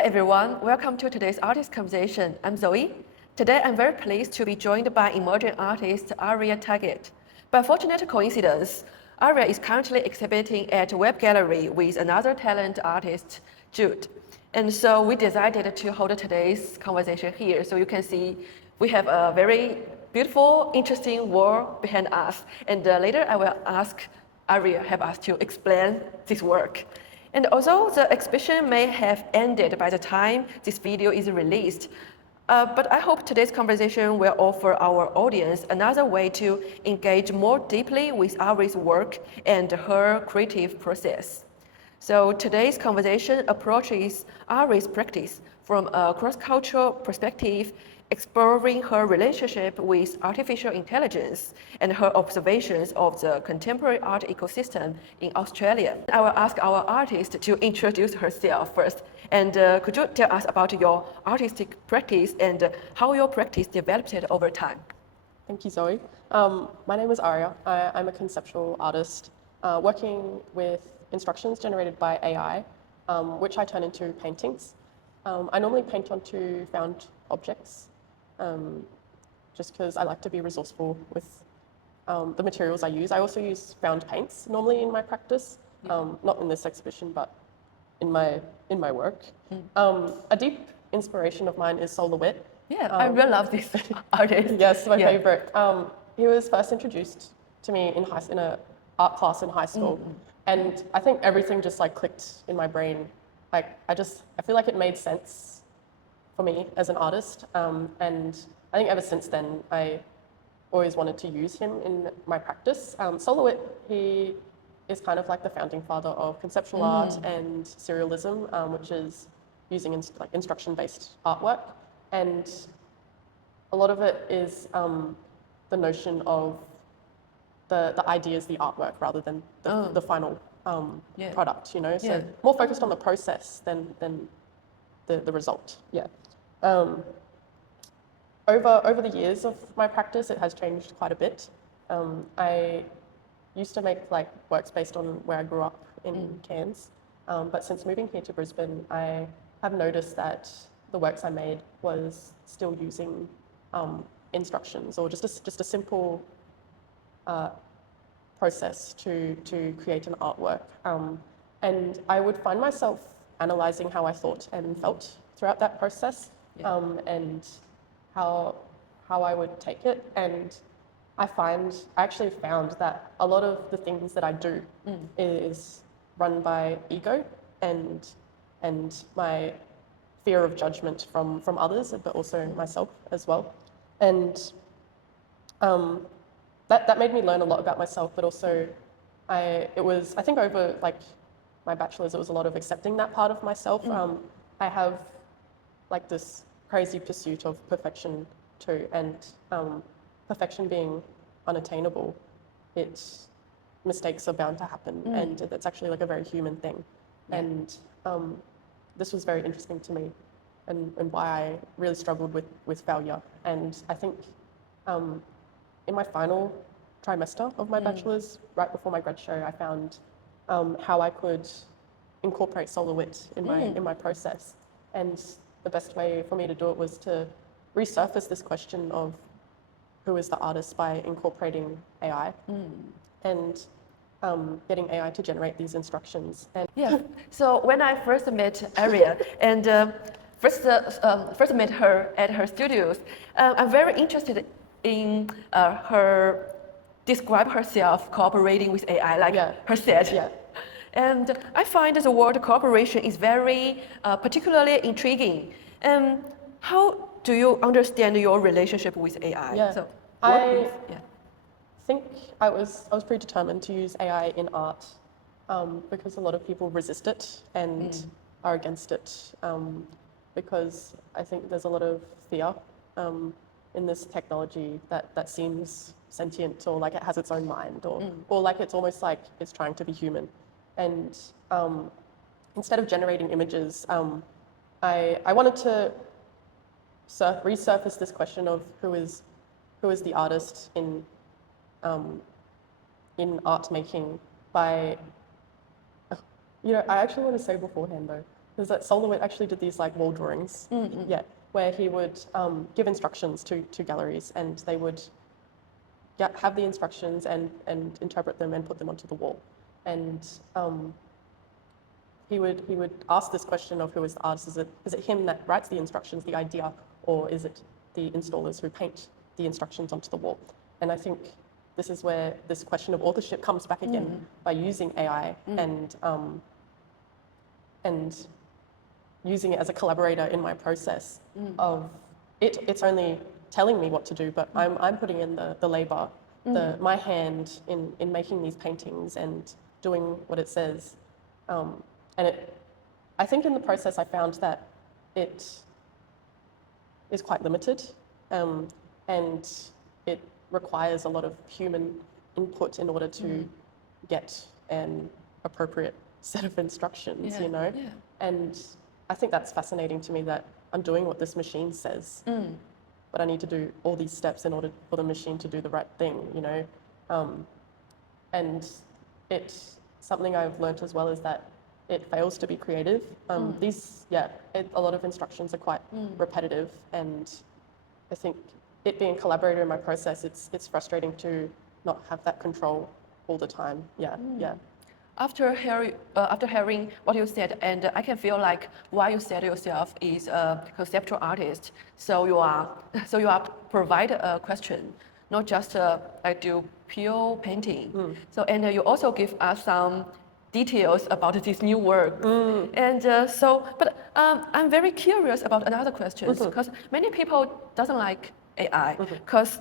Hi everyone, welcome to today's artist conversation. I'm Zoe. Today I'm very pleased to be joined by emerging artist Aria Targett. By fortunate coincidence, Aria is currently exhibiting at a web gallery with another talented artist, Jude. And so we decided to hold today's conversation here so you can see we have a very beautiful, interesting work behind us. And later I will ask Aria have us to explain this work. And although the exhibition may have ended by the time this video is released, but I hope today's conversation will offer our audience another way to engage more deeply with Aria's work and her creative process. So today's conversation approaches Aria's practice from a cross-cultural perspective, exploring her relationship with artificial intelligence and her observations of the contemporary art ecosystem in Australia. I will ask our artist to introduce herself first. And could you tell us about your artistic practice and how your practice developed over time? Thank you, Zoe. My name is Aria. I'm a conceptual artist working with instructions generated by AI, which I turn into paintings. I normally paint onto found objects, just because I like to be resourceful with the materials I use. I also use found paints normally in my practice, not in this exhibition, but in my work. A deep inspiration of mine is Solar Wit. Yeah, I really love this artist. Yes, my favorite. He was first introduced to me in an art class in high school, and I think everything just like clicked in my brain. Like I feel like it made sense for me as an artist, and I think ever since then I always wanted to use him in my practice. Solar Wit, he is kind of like the founding father of conceptual art and serialism, which is using instruction-based artwork, and a lot of it is the notion of the ideas, the artwork, rather than the final product. You know, so more focused on the process than the result. Yeah. Over the years of my practice, it has changed quite a bit. I used to make like works based on where I grew up in Cairns, but since moving here to Brisbane, I have noticed that the works I made was still using instructions or just a simple process to create an artwork. And I would find myself analysing how I thought and felt throughout that process, and how I would take it. And I actually found that a lot of the things that I do is run by ego and my fear of judgment from others, but also myself as well. And that made me learn a lot about myself, but also I think over like my bachelor's, it was a lot of accepting that part of myself. I have like this crazy pursuit of perfection too, and perfection being unattainable, mistakes are bound to happen, and it's actually like a very human thing. And this was very interesting to me, and why I really struggled with failure. And I think in my final trimester of my bachelor's, right before my grad show, I found how I could incorporate Solar Wit in my process. And the best way for me to do it was to resurface this question of who is the artist by incorporating AI and getting AI to generate these instructions. And so when I first met Aria and first met her at her studios, I'm very interested in her describe herself cooperating with AI, like her set. Yeah. And I find the word cooperation is very particularly intriguing. How do you understand your relationship with AI? Yeah. So, I think I was predetermined to use AI in art because a lot of people resist it and are against it, because I think there's a lot of fear in this technology that seems sentient, or like it has its own mind, or like it's almost like it's trying to be human. And instead of generating images, I wanted to resurface this question of who is the artist in art making by, I actually want to say beforehand though, There's that Solowit actually did these like wall drawings, yeah, where he would give instructions to galleries, and they would have the instructions and interpret them and put them onto the wall. And he would ask this question of who is the artist. Is it him that writes the instructions, the idea, or is it the installers who paint the instructions onto the wall? And I think this is where this question of authorship comes back again by using AI and using it as a collaborator in my process of it's only telling me what to do, but I'm putting in the labor, my hand in making these paintings and doing what it says. And I think in the process I found that it is quite limited, and it requires a lot of human input in order to get an appropriate set of instructions, you know? Yeah. And I think that's fascinating to me, that I'm doing what this machine says, but I need to do all these steps in order for the machine to do the right thing, you know? And it's something I've learnt as well is that it fails to be creative. A lot of instructions are quite repetitive, and I think it being a collaborator in my process, it's frustrating to not have that control all the time. Yeah. After hearing what you said, and I can feel like why you said yourself is a conceptual artist. So you are provide a question, not just like do pure painting. So and you also give us some details about this new work. And I'm very curious about another question, because many people doesn't like AI, because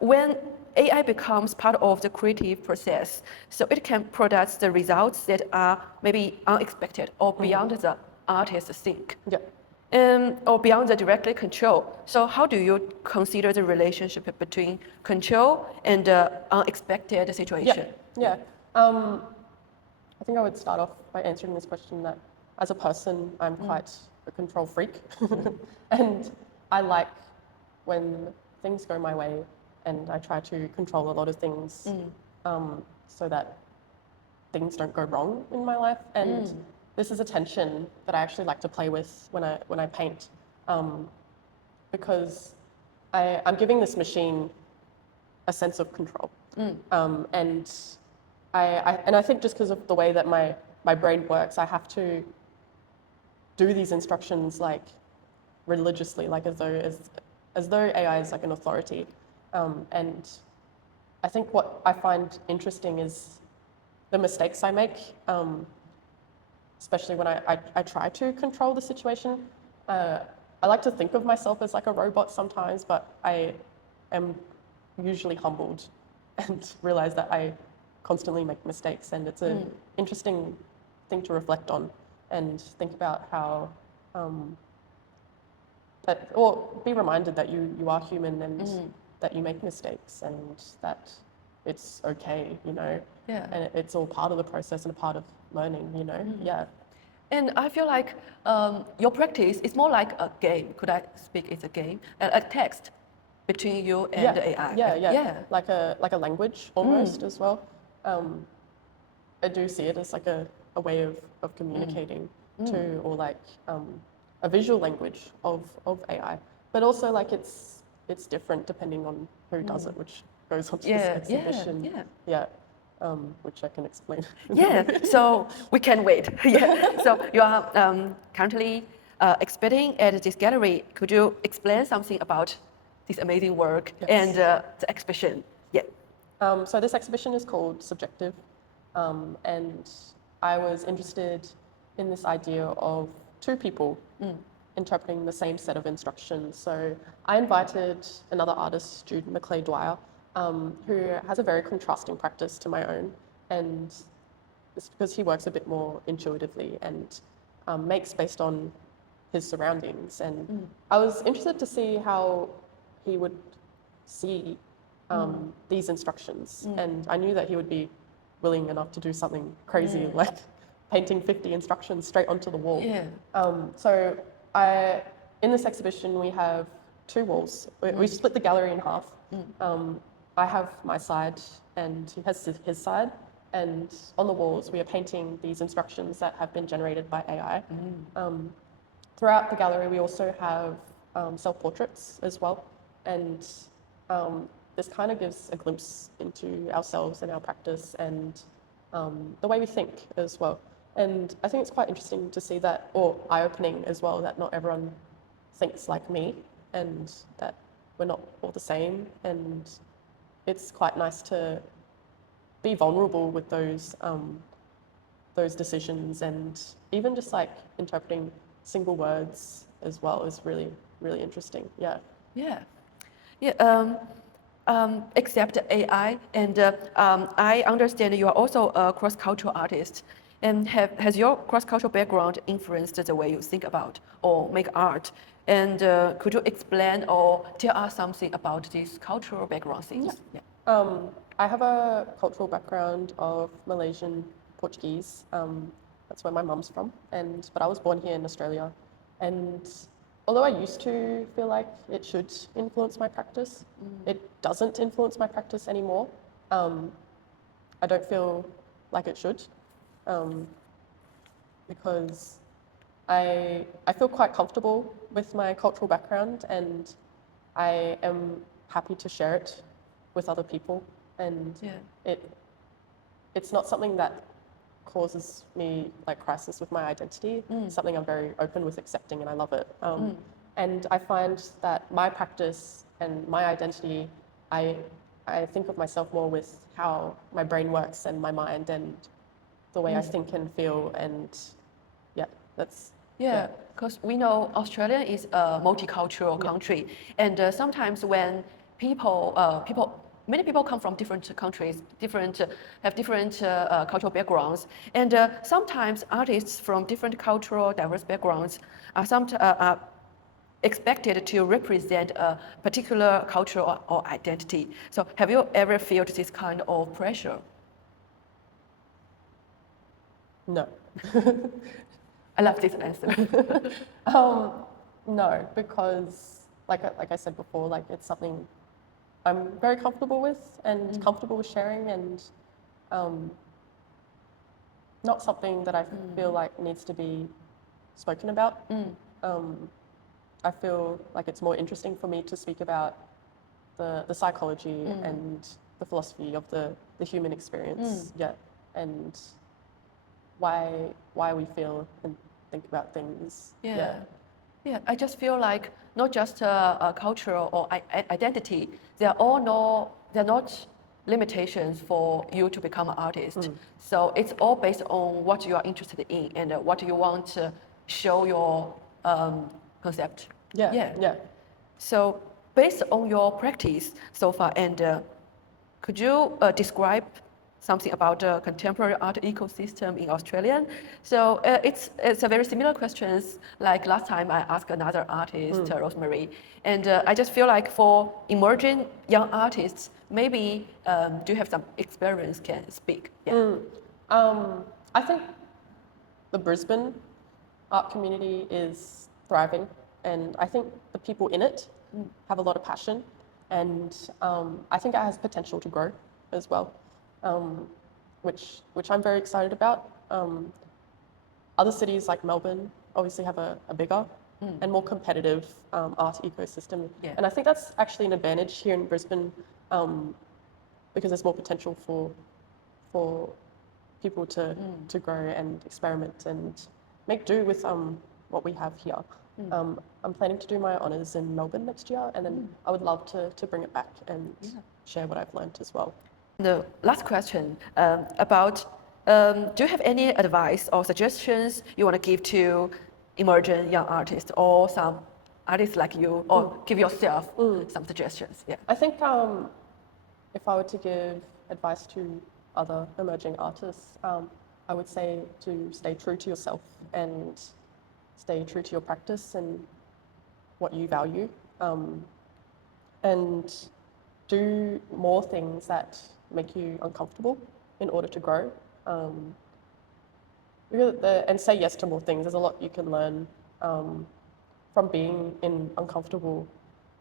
when AI becomes part of the creative process, so it can produce the results that are maybe unexpected or beyond the artist's think. Or beyond the directly control. So how do you consider the relationship between control and unexpected situation? Yeah. I think I would start off by answering this question that as a person, I'm quite a control freak. And I like when things go my way, and I try to control a lot of things so that things don't go wrong in my life. And this is a tension that I actually like to play with when I paint, because I'm giving this machine a sense of control. And I think just because of the way that my brain works, I have to do these instructions like religiously, like as though AI is like an authority. And I think what I find interesting is the mistakes I make, especially when I try to control the situation. I like to think of myself as like a robot sometimes, but I am usually humbled and realize that I constantly make mistakes, and it's an interesting thing to reflect on and think about how or be reminded that you are human, and that you make mistakes, and that it's okay, you know. And it's all part of the process and a part of learning, you know. And I feel like your practice is more like a game. Could I speak? It's a game, a text between you and the AI. Yeah. Like a language almost as well. I do see it as like a way of communicating to, or like a visual language of AI. But also like it's different depending on who does it, which goes on to this exhibition. Which I can explain. So we can wait. So you are currently exhibiting at this gallery. Could you explain something about this amazing work and the exhibition? So this exhibition is called Subjective, and I was interested in this idea of two people interpreting the same set of instructions. So I invited another artist, Jude McClay-Dwyer, who has a very contrasting practice to my own, and it's because he works a bit more intuitively and makes based on his surroundings. And I was interested to see how he would see these instructions, and I knew that he would be willing enough to do something crazy like painting 50 instructions straight onto the wall. So in this exhibition we have two walls. We split the gallery in half. I have my side and he has his side, and on the walls we are painting these instructions that have been generated by AI. Throughout the gallery we also have self-portraits as well, and this kind of gives a glimpse into ourselves and our practice and the way we think as well. And I think it's quite interesting to see that, or eye-opening as well, that not everyone thinks like me and that we're not all the same. And it's quite nice to be vulnerable with those decisions, and even just like interpreting single words as well is really, really interesting. Yeah. Yeah. Yeah. Except AI, and I understand you are also a cross-cultural artist. And has your cross-cultural background influenced the way you think about or make art? And could you explain or tell us something about these cultural background things? Yeah. I have a cultural background of Malaysian Portuguese. That's where my mum's from, but I was born here in Australia. And although I used to feel like it should influence my practice, it doesn't influence my practice anymore. I don't feel like it should, because I feel quite comfortable with my cultural background, and I am happy to share it with other people. And it's not something that causes me like crisis with my identity. It's something I'm very open with accepting, and I love it. And I find that my practice and my identity, I think of myself more with how my brain works and my mind and the way I think and feel, and that's... Yeah, because we know Australia is a multicultural country, and sometimes when many people come from different countries, have different cultural backgrounds, and sometimes artists from different cultural diverse backgrounds are expected to represent a particular culture or identity. So have you ever felt this kind of pressure? No. I love this answer. No, because like I said before, like it's something I'm very comfortable with and comfortable with sharing, and not something that I feel like needs to be spoken about. I feel like it's more interesting for me to speak about the psychology and the philosophy of the human experience, and why we feel and think about things. Yeah, I just feel like not just a cultural or identity, they're not limitations for you to become an artist. So it's all based on what you are interested in and what you want to show your concept. Yeah. So based on your practice so far, and could you describe something about the contemporary art ecosystem in Australia? So it's a very similar questions like last time I asked another artist, Rosemary, and I just feel like for emerging young artists, maybe do you have some experience can speak? I think the Brisbane art community is thriving, and I think the people in it have a lot of passion, and I think it has potential to grow as well. Which I'm very excited about. Other cities like Melbourne obviously have a bigger and more competitive art ecosystem. And I think that's actually an advantage here in Brisbane, because there's more potential for people to grow and experiment and make do with what we have here. I'm planning to do my honours in Melbourne next year, and then I would love to bring it back and share what I've learned as well. The last question about, do you have any advice or suggestions you want to give to emerging young artists or some artists like you, or give yourself some suggestions? Yeah. I think if I were to give advice to other emerging artists, I would say to stay true to yourself and stay true to your practice and what you value, and do more things that make you uncomfortable in order to grow, and say yes to more things. There's a lot you can learn from being in uncomfortable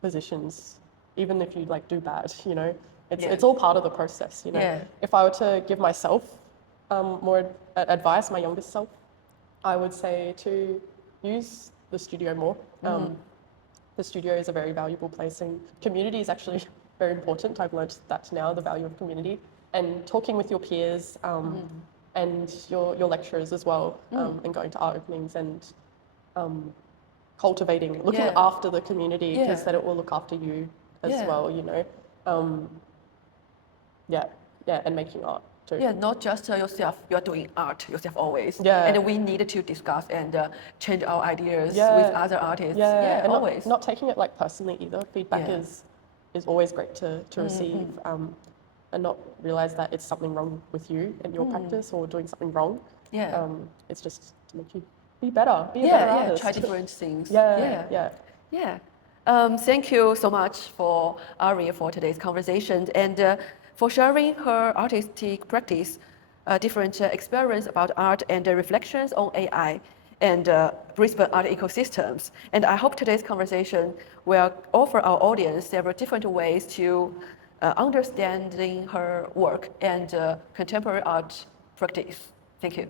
positions, even if you like do bad, you know. It's all part of the process, you know. Yeah. If I were to give myself more advice, my youngest self, I would say to use the studio more. The studio is a very valuable place, and community is actually very important. I've learned that now, the value of community, and talking with your peers and your lecturers as well, and going to art openings and cultivating, looking after the community, because then it will look after you as well, you know. And making art too. Yeah, not just yourself. You are doing art yourself always. Yeah. And we need to discuss and change our ideas Yeah. with other artists. Yeah, and always. not taking it like personally either. Feedback is always great to receive, and not realize that it's something wrong with you and your practice or doing something wrong. Yeah. It's just to make you be better, be a better artist. Try different things. Yeah. Thank you so much for Aria for today's conversation and for sharing her artistic practice, different experience about art and reflections on AI and Brisbane art ecosystems. And I hope today's conversation will offer our audience several different ways to understanding her work and contemporary art practice. Thank you.